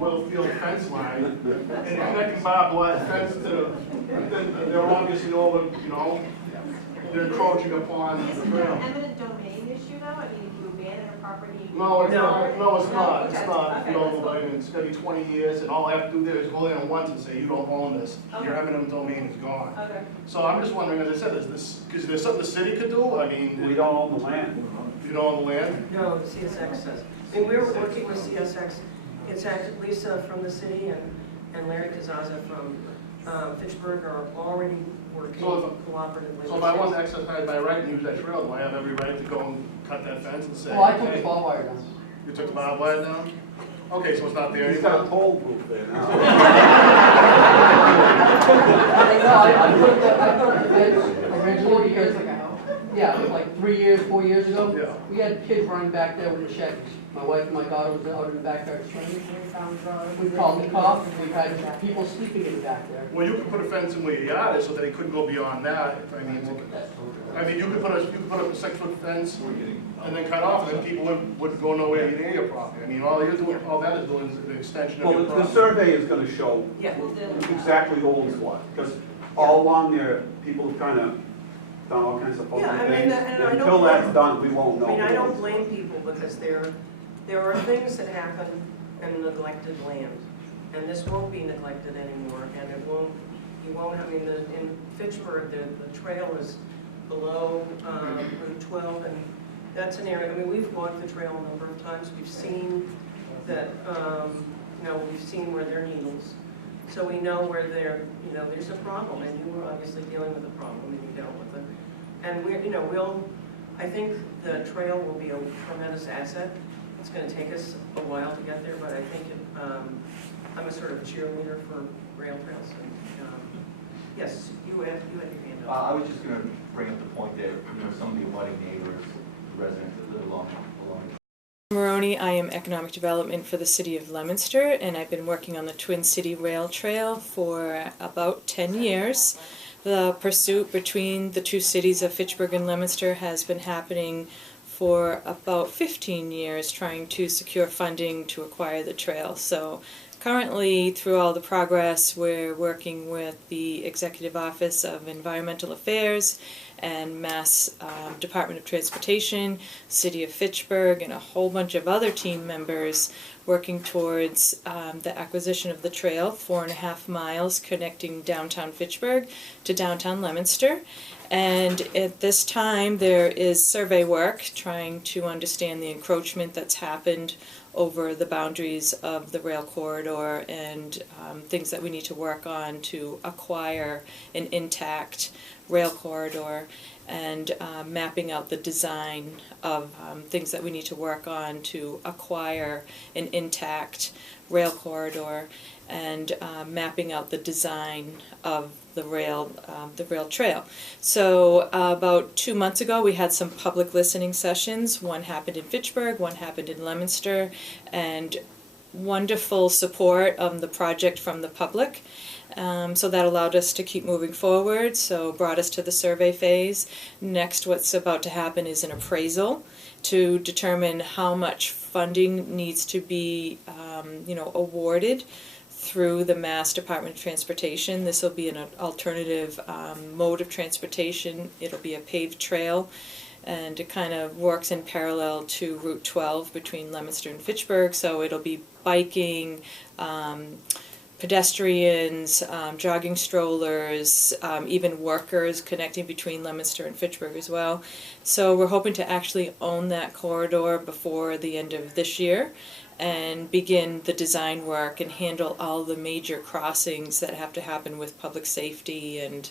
Field fence line, and you're connecting barbed wire fence to, then they're obviously over, they're encroaching upon the Isn't it trail. an eminent domain issue though? I mean, if you abandon a property. No, it's not, no, it's not, Okay. it's not, Okay, no, that's fine. it's gonna be 20 years, and all I have to do there is go in once and say, you don't own this, your Okay. eminent domain is gone. Okay. So I'm just wondering, as I said, because there's something the city could do, I mean. We don't own the land. You don't own the land? No, the CSX does. I mean, we're working with CSX. It's actually Lisa from the city and Larry Kazaza from Fitchburg are already working cooperatively. So if I want to exercise my right and use that trail, do I have every right to go and cut that fence and say? Well, I took hey, the barbed wire down. You took the barbed wire down? Okay, so it's not there He's got a anymore? toll booth there now. No, I put the fence originally because, yeah, like 3 years, 4 years ago. Yeah. We had kids running back there with the Chevys. My wife and my daughter was out in the backyard swimming. We called the cops, and we had people sleeping in the back there. Well, you could put a fence in where your yard is so that it couldn't go beyond that. I mean, you could put up a 6-foot fence and then cut off, and then people wouldn't go nowhere near your property. I mean, all that is doing is an extension of Well, your the property. survey is gonna show Yeah. exactly who owns what, because all along there, people have kind of done all kinds of funny Yeah, I mean, things. and I don't Until that's blame- done, we won't know. I mean, I who don't owns it. blame people because there are things that happen in neglected land. And this won't be neglected anymore, and you won't, I mean, in Fitchburg, the trail is below Route 12, and that's an area, I mean, we've walked the trail a number of times, we've seen that, we've seen where there are needles. So we know where there's a problem, and you were obviously dealing with a problem, and you dealt with it. And I think the trail will be a tremendous asset. It's going to take us a while to get there, but I think I'm a sort of cheerleader for rail trails. And, yes, you had your hand up. I was just going to bring up the point that some of the abutting neighbors, residents that live along. Maroney, I am Economic Development for the City of Leominster, and I've been working on the Twin City Rail Trail for about 10 years. The pursuit between the two cities of Fitchburg and Leominster has been happening for about 15 years, trying to secure funding to acquire the trail. So currently, through all the progress, we're working with the Executive Office of Environmental Affairs and Mass Department of Transportation, City of Fitchburg, and a whole bunch of other team members working towards the acquisition of the trail, 4.5 miles connecting downtown Fitchburg to downtown Leominster. And at this time, there is survey work trying to understand the encroachment that's happened over the boundaries of the rail corridor and things that we need to work on to acquire an intact rail corridor, and mapping out the design of things that we need to work on to acquire an intact rail corridor, and mapping out the design of the rail trail. So about 2 months ago, we had some public listening sessions. One happened in Fitchburg, one happened in Leominster, and wonderful support of the project from the public. So that allowed us to keep moving forward, so brought us to the survey phase. Next, what's about to happen is an appraisal to determine how much funding needs to be awarded through the Mass Department of Transportation. This will be an alternative mode of transportation. It'll be a paved trail, and it kind of works in parallel to Route 12 between Leominster and Fitchburg, so it'll be biking, pedestrians, jogging strollers, even workers connecting between Leominster and Fitchburg as well. So we're hoping to actually own that corridor before the end of this year and begin the design work and handle all the major crossings that have to happen with public safety and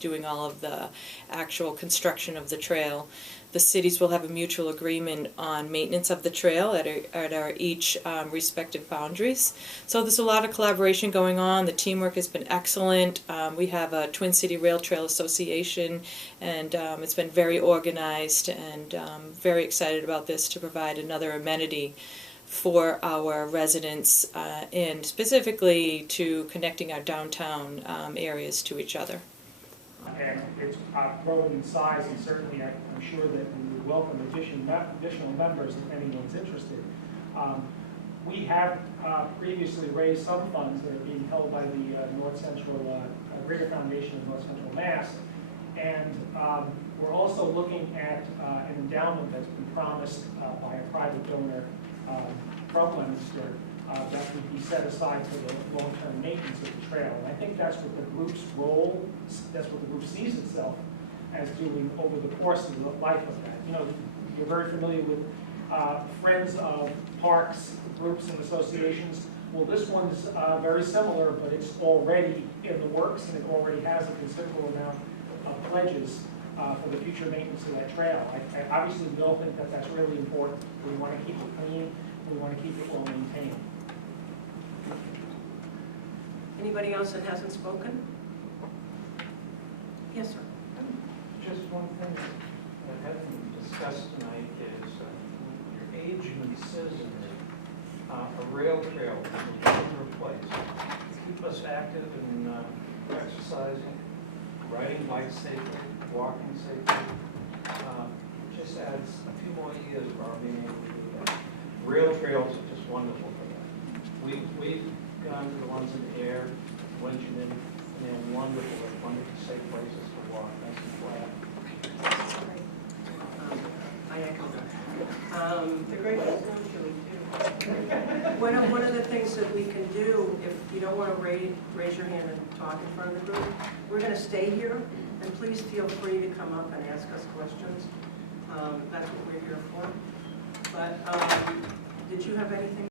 doing all of the actual construction of the trail. The cities will have a mutual agreement on maintenance of the trail at our each respective boundaries. So there's a lot of collaboration going on. The teamwork has been excellent. We have a Twin City Rail Trail Association, and it's been very organized, and very excited about this to provide another amenity for our residents, and specifically to connecting our downtown areas to each other. And it's growing in size, and certainly I'm sure that we would welcome additional members if anyone's interested. We have previously raised some funds that are being held by the North Central, Greater Foundation of North Central Mass. And we're also looking at an endowment that's been promised by a private donor from Leominster that would be set aside for the long-term maintenance of the trail. And I think that's what the group's role, that's what the group sees itself as doing over the course of the life of that. You know, you're very familiar with Friends of Parks, groups and associations. Well, this one's very similar, but it's already in the works, and it already has a considerable amount of pledges for the future maintenance of that trail. I obviously we all think that that's really important. We want to keep it clean. We want to keep it well maintained. Anybody else that hasn't spoken? Yes, sir. Just one thing that hasn't been discussed tonight is your aging citizens, a rail trail that we should replace. Keep us active in exercising, riding bikes safely, walking safely. Just adds a few more years of our being able to do that. Rail trails are just wonderful for that. We've gone to the ones in the air, Winchendon, and they're wonderful, safe places to walk, nice and flat. I echo that. They're great for snowshoeing too. One of the things that we can do, if you don't want to raise your hand and talk in front of the group, we're going to stay here, and please feel free to come up and ask us questions. That's what we're here for. But did you have anything